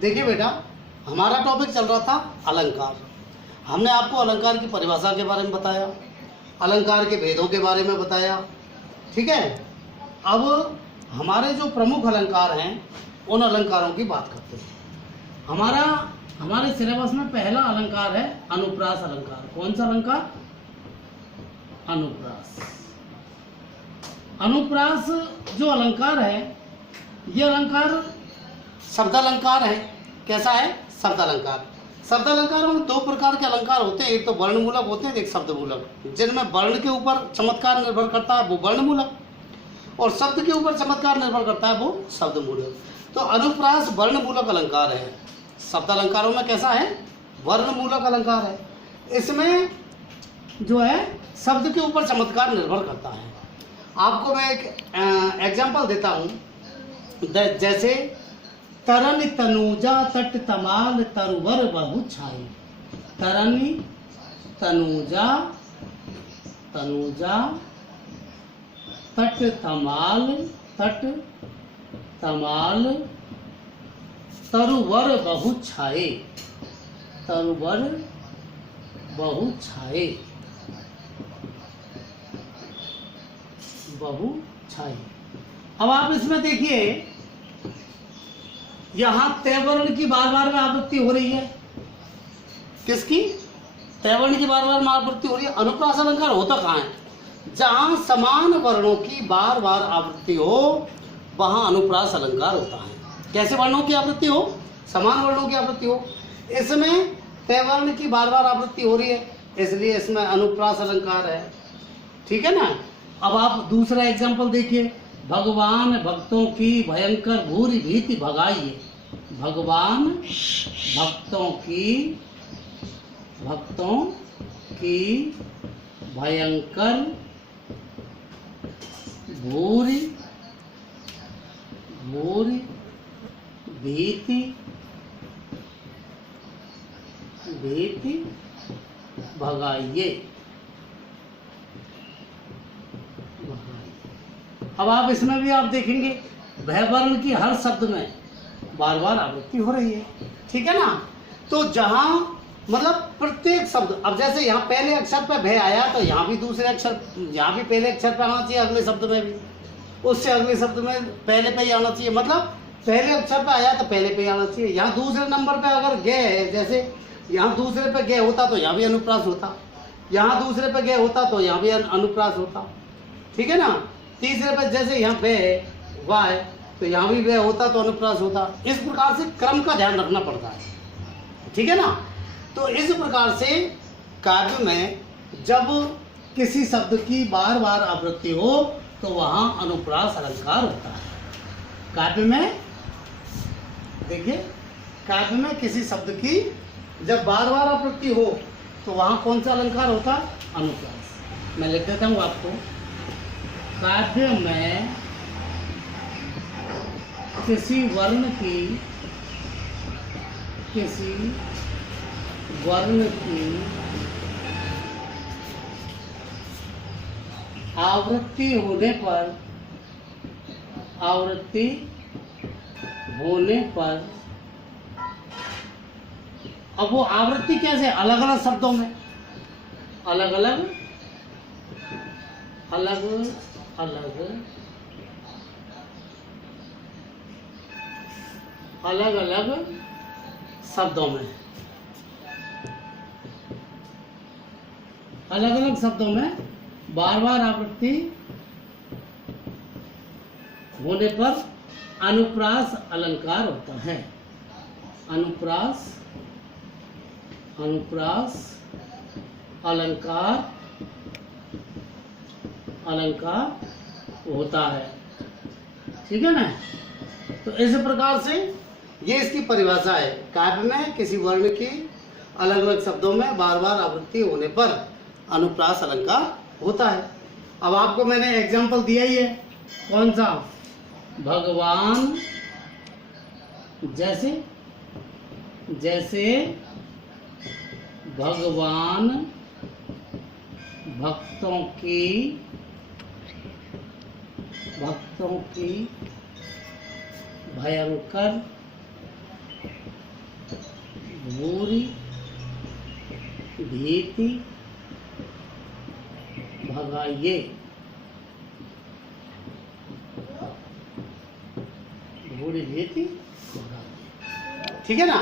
देखिए बेटा, हमारा टॉपिक चल रहा था अलंकार। हमने आपको अलंकार की परिभाषा के बारे में बताया, अलंकार के भेदों के बारे में बताया, ठीक है। अब हमारे जो प्रमुख अलंकार हैं उन अलंकारों की बात करते हैं। हमारे सिलेबस में पहला अलंकार है अनुप्रास अलंकार। कौन सा अलंकार? अनुप्रास। अनुप्रास जो अलंकार है, ये अलंकार शब्द अलंकार है। कैसा है? शब्द अलंकार। शब्द अलंकारों में दो प्रकार के अलंकार होते हैं, एक तो वर्णमूलक होते हैं, एक शब्द मूलक। जिनमें वर्ण के ऊपर चमत्कार निर्भर करता है वो वर्णमूलक, और शब्द के ऊपर चमत्कार निर्भर करता है वो शब्द मूलक। तो अनुप्रास वर्णमूलक अलंकार है। शब्द अलंकारों में कैसा है? वर्णमूलक अलंकार है। इसमें जो है शब्द के ऊपर चमत्कार निर्भर करता है। आपको मैं एक एग्जाम्पल देता हूँ। जैसे तरन तनुजा तट तमाल तरुवर बहु छाई। तरनी तनुजा तट तमाल तरुवर बहु छाए। तरुवर बहु छाए। बहु छाए। अब आप इसमें देखिए, यहां तैवर्ण की बार बार में आवृत्ति हो रही है। किसकी? तैवर्ण की बार बार में आवृत्ति हो रही है। अनुप्रास अलंकार होता कहाँ है? जहां समान वर्णों की बार बार आवृत्ति हो वहां अनुप्रास अलंकार होता है। कैसे वर्णों की आवृत्ति हो? समान वर्णों की आवृत्ति हो। इसमें तैवर्ण की बार बार आवृत्ति हो रही है, इसलिए इसमें अनुप्रास अलंकार है। ठीक है ना। अब आप दूसरा एग्जाम्पल देखिए। भगवान भक्तों की भयंकर भूरी भीति भगाइए। भगवान भक्तों की भयंकर भूरी भीति भगाइए। अब आप इसमें भी आप देखेंगे भयवर्ण की हर शब्द में बार बार आवृत्ति हो रही है। ठीक है ना। तो जहां मतलब प्रत्येक शब्द, अब जैसे यहाँ पहले अक्षर पे भय आया तो यहाँ भी दूसरे अक्षर, यहाँ भी पहले अक्षर पे आना चाहिए, अगले शब्द में भी, उससे अगले शब्द में पहले पे ही आना चाहिए। मतलब पहले अक्षर पे आया तो पहले पे ही आना चाहिए। यहाँ दूसरे नंबर पे अगर गे है, जैसे यहाँ दूसरे पे गे होता तो यहाँ भी अनुप्रास होता, यहाँ दूसरे पे गे होता तो यहाँ भी अनुप्रास होता। ठीक है ना। तीसरे पे जैसे यहाँ बे है, वाह है, तो यहाँ भी बे होता तो अनुप्रास होता। इस प्रकार से क्रम का ध्यान रखना पड़ता है। ठीक है ना। तो इस प्रकार से काव्य में जब किसी शब्द की बार बार आवृत्ति हो तो वहां अनुप्रास अलंकार होता है। काव्य में देखिए, काव्य में किसी शब्द की जब बार बार आवृत्ति हो तो वहां कौन सा अलंकार होता? अनुप्रास। मैं लिख देता हूँ आपको। काव्य में किसी वर्ण की आवृत्ति होने पर अब वो आवृत्ति कैसे? अलग अलग शब्दों में, अलग अलग शब्दों में, अलग अलग शब्दों में बार बार आवृत्ति होने पर अनुप्रास अलंकार होता है। अनुप्रास अलंकार होता है। ठीक है ना। तो इस प्रकार से ये इसकी परिभाषा है। काव्य में किसी वर्ण की अलग अलग शब्दों में बार बार आवृत्ति होने पर अनुप्रास अलंकार होता है। अब आपको मैंने एग्जाम्पल दिया ही है। कौन सा? भगवान, जैसे भगवान भक्तों की भयंकर भूरी भीति भगाइए, भूरी भीति भगाइए। ठीक है ना।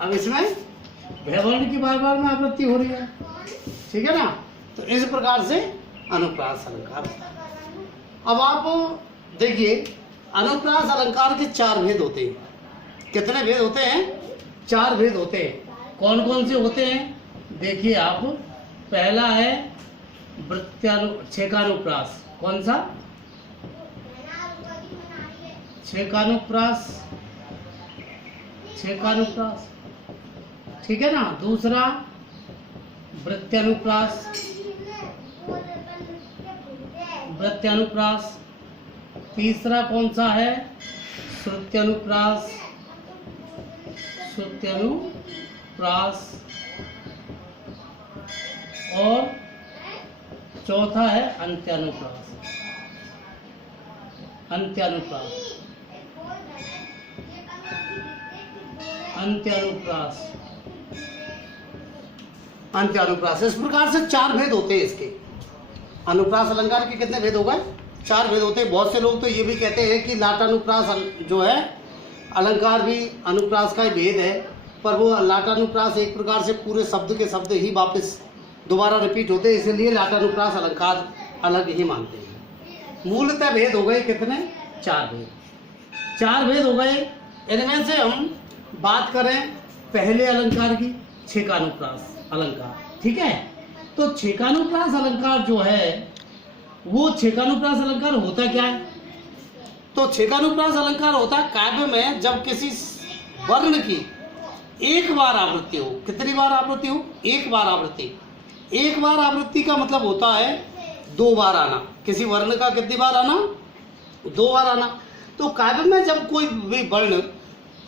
अब इसमें भयवर्ण की बार बार में आवृत्ति हो रही है। ठीक है ना। तो इस प्रकार से अनुप्रास अलंकार होता है। अब आप देखिए अनुप्रास अलंकार के 4 भेद होते हैं। कितने भेद होते हैं? 4 भेद होते हैं। कौन कौन से होते हैं? देखिए आप, पहला है छेकानुप्रास। कौन सा? छेकानुप्रास, छेकानुप्रास। ठीक है ना। दूसरा वृत्यानुप्रास, वृत्यानुप्रास। तीसरा कौन सा है? श्रुत्यानुप्रास, श्रुत्यानुप्रास। और चौथा है अंत्यानुप्रास, अंत्यानुप्रास, अंत्यानुप्रास, अंत्यानुप्रास। इस प्रकार से 4 भेद होते हैं इसके। अनुप्रास अलंकार के कितने भेद हो गए? 4 भेद होते हैं। बहुत से लोग तो ये भी कहते हैं कि लाटानुप्रास जो है अलंकार भी अनुप्रास का ही भेद है, पर वो लाटानुप्रास एक प्रकार से पूरे शब्द के शब्द ही वापस दोबारा रिपीट होते हैं, इसलिए लाटानुप्रास अलंकार अलग ही मानते हैं। मूलतः भेद हो गए कितने? 4 भेद। 4 भेद हो गए। इनमें से हम बात करें पहले अलंकार की, छेकानुप्रास अलंकार। ठीक है। तो छेकानुप्रास अलंकार जो है, वो छेकानुप्रास अलंकार होता क्या है? तो छेकानुप्रास अलंकार होता है काव्य में जब किसी वर्ण की एक बार आवृत्ति हो। कितनी बार आवृत्ति हो? एक बार आवृत्ति। एक बार आवृत्ति का मतलब होता है 2 बार आना। किसी वर्ण का कितनी बार आना? 2 बार आना। तो काव्य में जब कोई भी वर्ण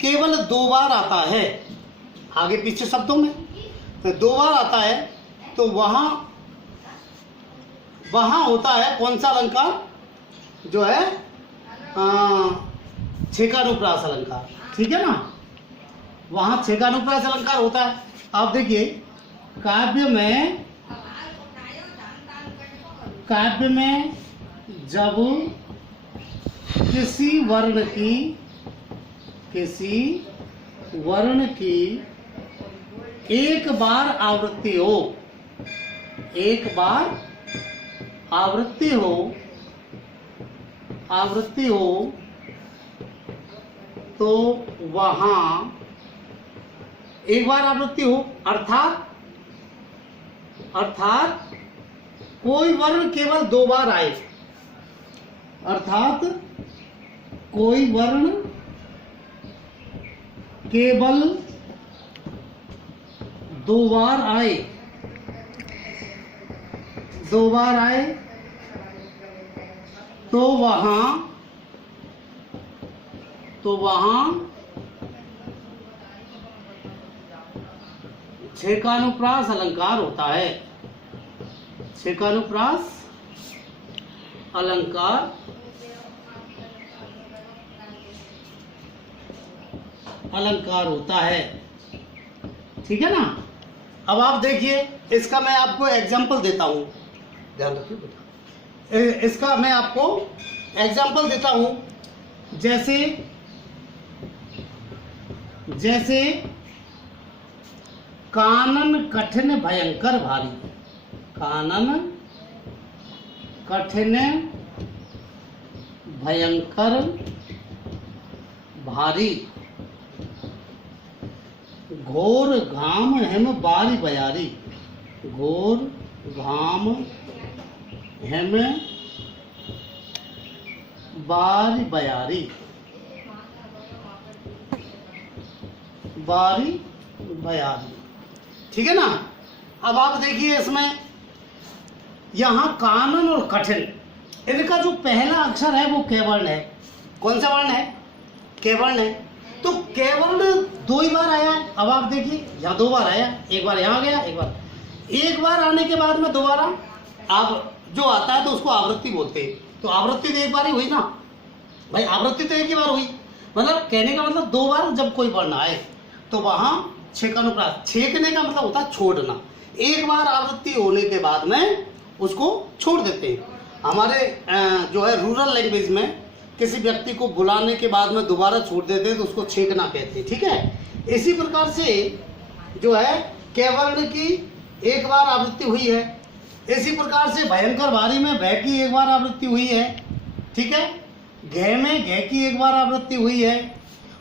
केवल 2 बार आता है, आगे पीछे शब्दों में तो 2 बार आता है, तो वहां होता है कौन सा अलंकार? जो है छेकानुप्रास अलंकार। ठीक है ना। वहां छेकानुप्रास अलंकार होता है। आप देखिए काव्य में जब किसी वर्ण की एक बार आवृत्ति हो, एक बार आवृत्ति हो तो वहां एक बार आवृत्ति हो, अर्थात कोई वर्ण केवल 2 बार आए, अर्थात कोई वर्ण केवल 2 बार आए, 2 बार आए, तो वहां छेकानुप्रास अलंकार होता है। छेकानुप्रास अलंकार होता है। ठीक है ना। अब आप देखिए इसका मैं आपको एग्जांपल देता हूं, ध्यान रखिए बेटा। इसका मैं आपको एग्जांपल देता हूं। जैसे कानन कठिन भयंकर भारी, कानन कठिन भयंकर भारी, घोर घाम हिम बारी बयारी, घोर घाम हिम बारी बयारी, बारी बयारी। ठीक है ना। अब आप देखिए इसमें यहां कानन और कठिन, इनका जो पहला अक्षर है वो केवर्ण है। कौन सा वर्ण है? केवर्ण है। तो केवर्ण 2 ही बार आया है। अब आप देखिए यहाँ 2 बार आया, एक बार यहाँ गया, एक बार आने के बाद में दोबारा आप जो आता है तो उसको आवृत्ति बोलते हैं। तो आवृत्ति तो एक बार ही हुई ना भाई, आवृत्ति तो एक ही बार हुई। मतलब कहने का मतलब 2 बार जब कोई वर्ण आए तो वहां छेकानुप्रास, छेकने का मतलब होता है छोड़ना, एक बार आवृत्ति होने के बाद में उसको छोड़ देते हैं। हमारे जो है रूरल लैंग्वेज में किसी व्यक्ति को बुलाने के बाद में दोबारा छोड़ देते हैं तो उसको छेकना कहते हैं, ठीक है। इसी प्रकार से जो है कै वर्ण की एक बार आवृत्ति हुई है, इसी प्रकार से भयंकर भारी में भय की एक बार आवृत्ति हुई है, ठीक है। घे में घे की एक बार आवृत्ति हुई है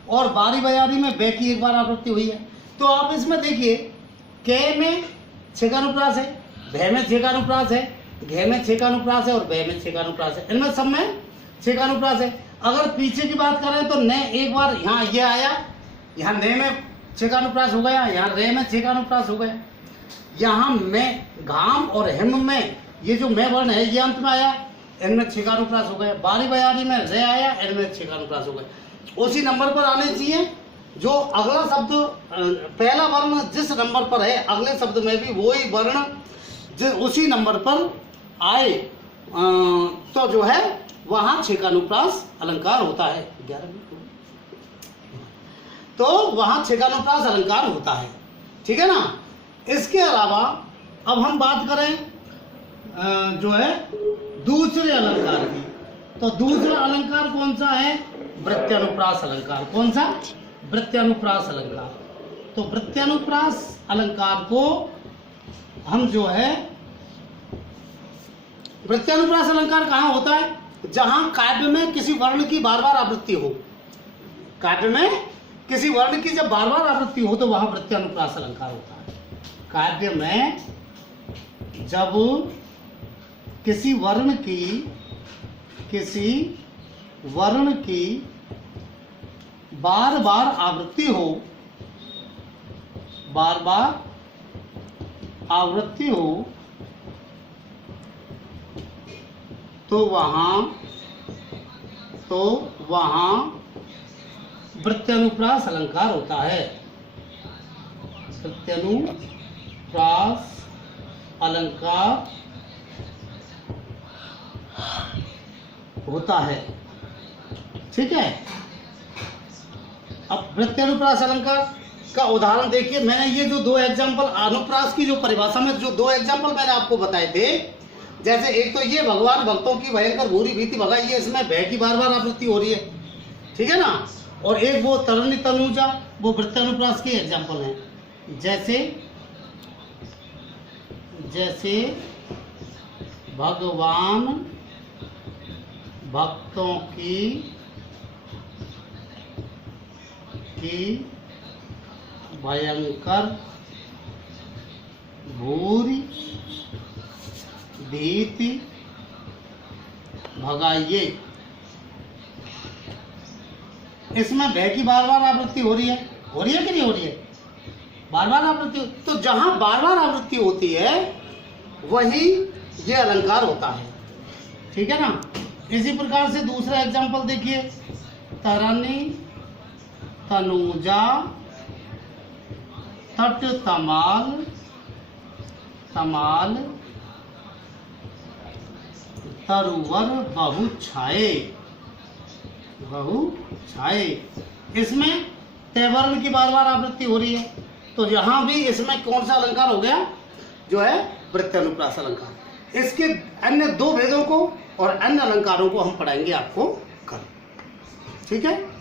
और बारी बयारी में बे की एक बार आवृत्ति हुई है। तो आप इसमें देखिए कै में छेकानुप्रास है, भय में छेकानुप्रास है, घे में छेकानुप्रास है और बे में छेकानुप्रास है, इनमें सब में छेकानुप्रास है। अगर पीछे की बात करें तो ने एक बार यहाँ ये आया, यहाँ ने में छेकानुप्रास हो गया, यहाँ रे में छेकानुप्रास हो गया, यहाँ में घाम और हिम में ये जो मैं वर्ण है ये अंत में आया, इनमें छेकानुप्रास हो गया। बारी बयारी में रे आया, इनमें छेकानुप्रास हो गया। उसी नंबर पर आने चाहिए जो अगला शब्द, पहला वर्ण जिस नंबर पर है अगले शब्द में भी वही वर्ण उसी नंबर पर आए तो जो है वहाँ छेकानुप्रास अलंकार होता है। 11 मिनट तो वहाँ छेकानुप्रास अलंकार होता है, ठीक है ना। इसके अलावा अब हम बात करें जो है दूसरे अलंकार की, तो दूसरा अलंकार कौन सा है? वृत्यानुप्रास अलंकार। कौन सा? वृत्यानुप्रास अलंकार। तो वृत्यानुप्रास अलंकार को हम जो है, वृत्यानुप्रास अलंकार कहाँ होता है? जहां काव्य में किसी वर्ण की बार बार आवृत्ति हो, काव्य में किसी वर्ण की जब बार बार आवृत्ति हो तो वहां वृत्यानुप्रास अलंकार होता है। काव्य में जब किसी वर्ण की बार बार आवृत्ति हो, बार बार आवृत्ति हो तो वहां वृत्यानुप्रास अलंकार होता है। वृत्यानुप्रास अलंकार होता है, ठीक है। अब वृत्यानुप्रास अलंकार का उदाहरण देखिए। मैंने ये जो दो एग्जाम्पल, अनुप्रास की जो परिभाषा में जो दो एग्जाम्पल मैंने आपको बताए थे, जैसे एक तो ये भगवान भक्तों की भयंकर भूरी भीति भगाई, ये इसमें भय की बार बार आवृत्ति हो रही है, ठीक है ना। और एक वो तरणी तनुजा, वो वृत्यानुप्रास की एग्जाम्पल है। जैसे भगवान भक्तों की भयंकर भूरी भीति भगाइए, इसमें भय की बार बार आवृत्ति हो रही है कि नहीं हो रही है? बार बार आवृत्ति। तो जहां बार बार आवृत्ति होती है वही ये अलंकार होता है, ठीक है ना। इसी प्रकार से दूसरा एग्जाम्पल देखिए, तरणी तनुजा तट तमाल तरुवर बहु छाए। इसमें तैवर्ण की बार बार आवृत्ति हो रही है, तो यहाँ भी इसमें कौन सा अलंकार हो गया? जो है वृत्यानुप्रास अलंकार। इसके अन्य दो भेदों को और अन्य अलंकारों को हम पढ़ाएंगे आपको कल, ठीक है।